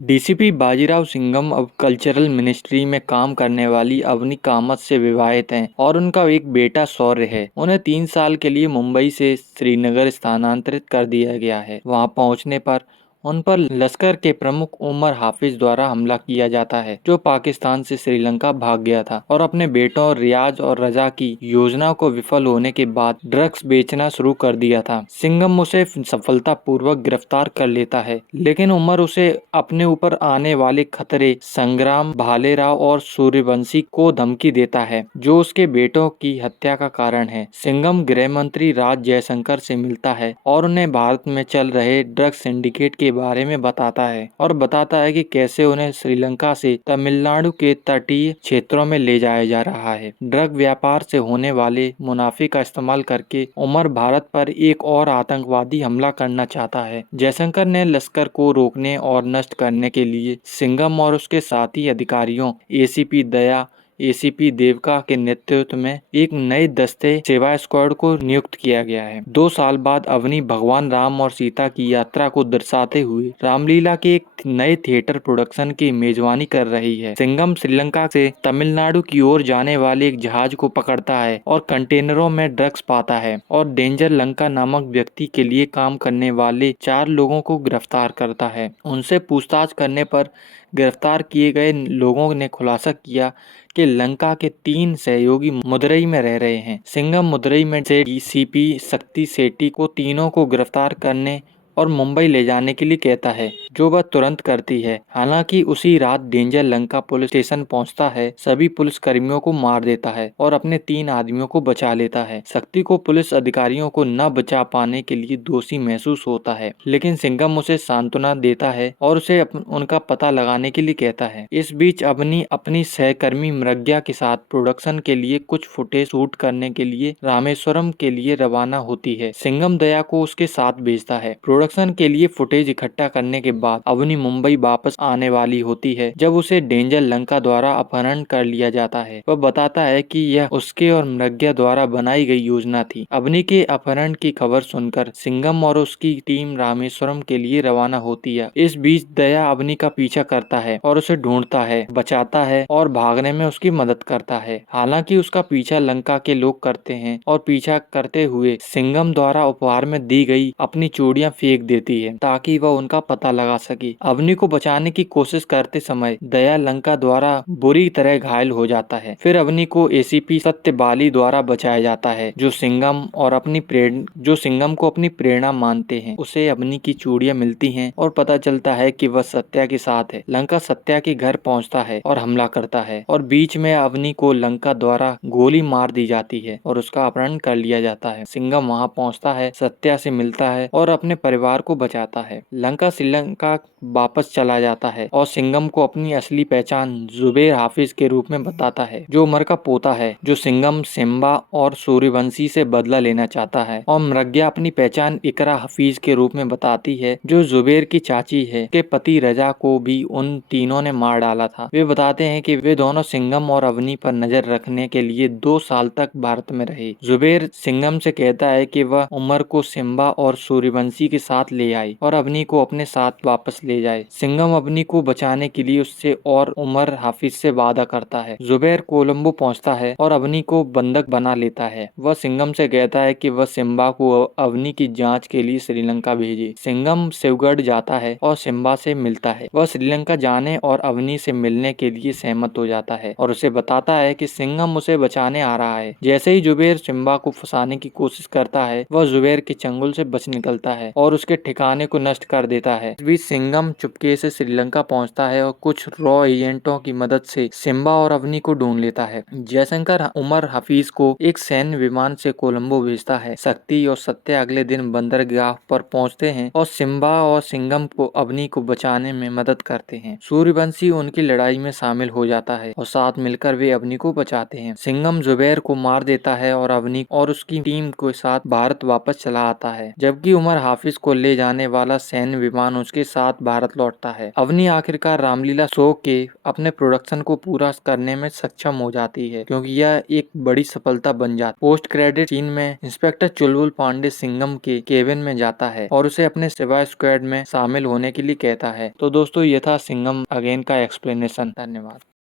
DCP Bajirao Singham अब cultural ministry में काम करने वाली अवनी कामत से विवाहित हैं और उनका एक बेटा शौर्य है। उन्हें 3 साल के लिए मुंबई से श्रीनगर स्थानांतरित कर दिया गया है। वहां पहुंचने पर उन पर लश्कर के प्रमुख उमर हाफिज द्वारा हमला किया जाता है, जो पाकिस्तान से श्रीलंका भाग गया था और अपने बेटों रियाज और रजा की योजना को विफल होने के बाद ड्रग्स बेचना शुरू कर दिया था। सिंघम उसे सफलतापूर्वक गिरफ्तार कर लेता है, लेकिन उमर उसे अपने ऊपर आने वाले खतरे संग्राम भालेराव और सूर्यवंशी को धमकी देता है, जो उसके बेटों की हत्या का कारण है। सिंघम गृह मंत्री राज जयशंकर से मिलता है और उन्हें भारत में चल रहे ड्रग्स सिंडिकेट के बारे में बताता है और बताता है कि कैसे उन्हें श्रीलंका से तमिलनाडु के तटीय क्षेत्रों में ले जाया जा रहा है। ड्रग व्यापार से होने वाले मुनाफे का इस्तेमाल करके उमर भारत पर एक और आतंकवादी हमला करना चाहता है। जयशंकर ने लश्कर को रोकने और नष्ट करने के लिए सिंघम और उसके साथी अधिकारियों एसीपी दया, एसीपी देवका के नेतृत्व में एक नए दस्ते सेवा स्क्वाड को नियुक्त किया गया है। 2 साल बाद अवनी भगवान राम और सीता की यात्रा को दर्शाते हुए रामलीला के एक नए थिएटर प्रोडक्शन की मेजबानी कर रही है। सिंघम श्रीलंका से तमिलनाडु की ओर जाने वाले एक जहाज को पकड़ता है और कंटेनरों में ड्रग्स पाता है और डेंजर लंका नामक व्यक्ति के लिए काम करने वाले 4 लोगों को गिरफ्तार करता है। उनसे पूछताछ करने पर गिरफ्तार किए गए लोगों ने खुलासा किया कि लंका के 3 सहयोगी मदुरई में रह रहे हैं। सिंघम मदुरई में से डीसीपी शक्ति सेठी को तीनों को गिरफ्तार करने और मुंबई ले जाने के लिए कहता है, जो वह तुरंत करती है। हालांकि उसी रात डेंजर लंका पुलिस स्टेशन पहुंचता है, सभी पुलिस कर्मियों को मार देता है और अपने 3 आदमियों को बचा लेता है। शक्ति को पुलिस अधिकारियों को न बचा पाने के लिए दोषी महसूस होता है, लेकिन सिंघम उसे सांत्वना देता है और उसे उनका पता लगाने के लिए कहता है। इस बीच अवनी अपनी सहकर्मी मृग्या के साथ प्रोडक्शन के लिए कुछ फुटेज शूट करने के लिए रामेश्वरम के लिए रवाना होती है। सिंघम दया को उसके साथ भेजता है। प्रोडक्शन के लिए फुटेज इकट्ठा करने के बाद अवनी मुंबई वापस आने वाली होती है, जब उसे डेंजर लंका द्वारा अपहरण कर लिया जाता है। वह बताता है कि यह उसके और मृग्या द्वारा बनाई गई योजना थी। अवनी के अपहरण की खबर सुनकर सिंघम और उसकी टीम रामेश्वरम के लिए रवाना होती है। इस बीच दया अवनी का पीछा करता है और उसे ढूंढता है, बचाता है और भागने में उसकी मदद करता है। हालांकि उसका पीछा लंका के लोग करते हैं और पीछा करते हुए सिंघम द्वारा उपहार में दी गई अपनी चूड़ियां फेंक देती है, ताकि वह उनका पता लगा सके। अवनी को बचाने की कोशिश करते समय दया लंका द्वारा बुरी तरह घायल हो जाता है। फिर अवनी को एसीपी सत्यबाली द्वारा बचाया जाता है, जो सिंघम को अपनी प्रेरणा मानते हैं। उसे अवनी की चूड़ियां मिलती हैं और पता चलता है कि वह सत्या के साथ है। लंका सत्या के घर पहुंचता है और हमला करता है और बीच में अवनी को लंका द्वारा गोली मार दी जाती है और उसका अपहरण कर लिया जाता है। सिंघम वहां पहुंचता है, सत्या से मिलता है और अपने परिवार को बचाता है। लंका श्रीलंका वापस चला जाता है और सिंघम को अपनी असली पहचान जुबेर हाफिज के रूप में बताता है, जो उमर का पोता है, जो सिंघम सिम्बा और सूर्यवंशी से बदला लेना चाहता है। और मृग्या अपनी पहचान इकरा हफीज के रूप में बताती है, जो जुबेर की चाची है। के पति रजा को भी उन तीनों ने मार डाला था। वे बताते हैं कि वे दोनों सिंघम और अवनी पर नजर रखने के लिए 2 साल तक भारत में रहे। जुबेर सिंघम से कहता है कि वह उमर को सिम्बा और सूर्यवंशी के साथ ले आए और अवनी को अपने साथ वापस ले जाए। सिंघम अवनी को बचाने के लिए उससे और उमर हाफिज से वादा करता है। जुबेर कोलंबो पहुंचता है और अवनी को बंधक बना लेता है। वह सिंघम से कहता है कि वह सिम्बा को अवनी की जांच के लिए श्रीलंका भेजे। सिंघम शिवगढ़ जाता है और सिम्बा से मिलता है। वह श्रीलंका जाने और अवनी से मिलने के लिए सहमत हो जाता है और उसे बताता है कि सिंघम उसे बचाने आ रहा है। जैसे ही जुबेर सिम्बा को फंसाने की कोशिश करता है, वह जुबेर के चंगुल से बच निकलता है और उसके ठिकाने को नष्ट कर देता है। इस बीच सिंघम चुपके से श्रीलंका पहुंचता है और कुछ रॉ एजेंटों की मदद से सिम्बा और अवनी को ढूंढ लेता है। जयशंकर उमर हफीज को एक सैन्य विमान से कोलंबो भेजता है। शक्ति और सत्य अगले दिन बंदरगाह पर पहुंचते हैं और सिम्बा और सिंघम को अवनी को बचाने में मदद करते हैं। सूर्यवंशी उनकी लड़ाई में शामिल हो जाता है और साथ मिलकर वे अवनी को बचाते हैं। सिंघम जुबैर को मार देता है और अवनी और उसकी टीम के साथ भारत वापस चला आता है, जबकि उमर हाफिज को ले जाने वाला सैन्य विमान उसके साथ भारत लौटता है। अवनी आखिरकार रामलीला शो के अपने प्रोडक्शन को पूरा करने में सक्षम हो जाती है, क्योंकि यह एक बड़ी सफलता बन जाती है। पोस्ट क्रेडिट सीन में इंस्पेक्टर चुलबुल पांडे सिंघम के केबिन में जाता है और उसे अपने सेवा स्क्वाड में शामिल होने के लिए कहता है। तो दोस्तों, ये था सिंघम अगेन का एक्सप्लेनेशन। धन्यवाद।